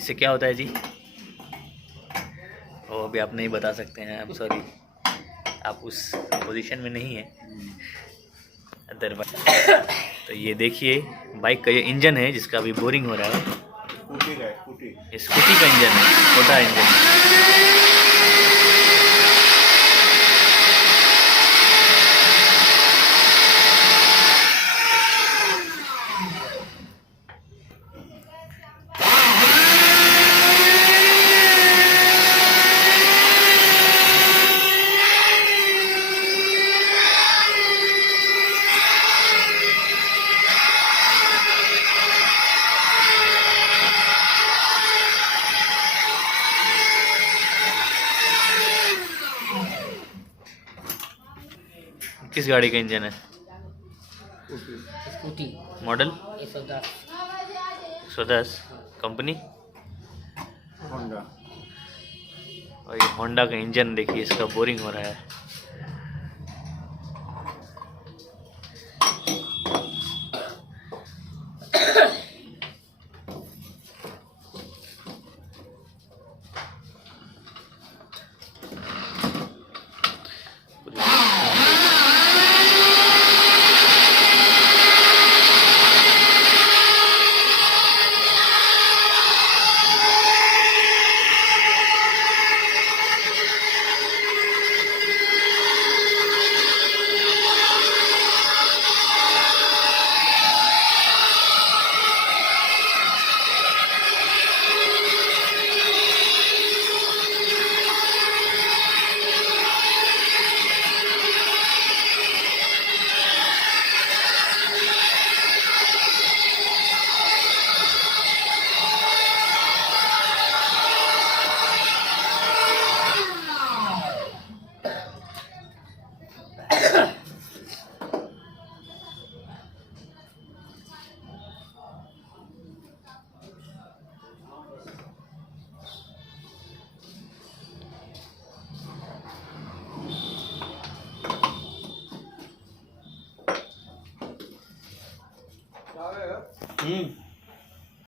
इससे क्या होता है जी? वो अभी आप नहीं बता सकते हैं, आई एम सॉरी, आप उस पोजीशन में नहीं हैं। अदरवाइज तो ये देखिए बाइक का ये इंजन है जिसका अभी बोरिंग हो रहा है। ये स्कूटी का इंजन है, छोटा इंजन। किस गाड़ी का इंजन है? Scooty model 110 company Honda. और ये होंडा का इंजन देखिए, इसका बोरिंग हो रहा है।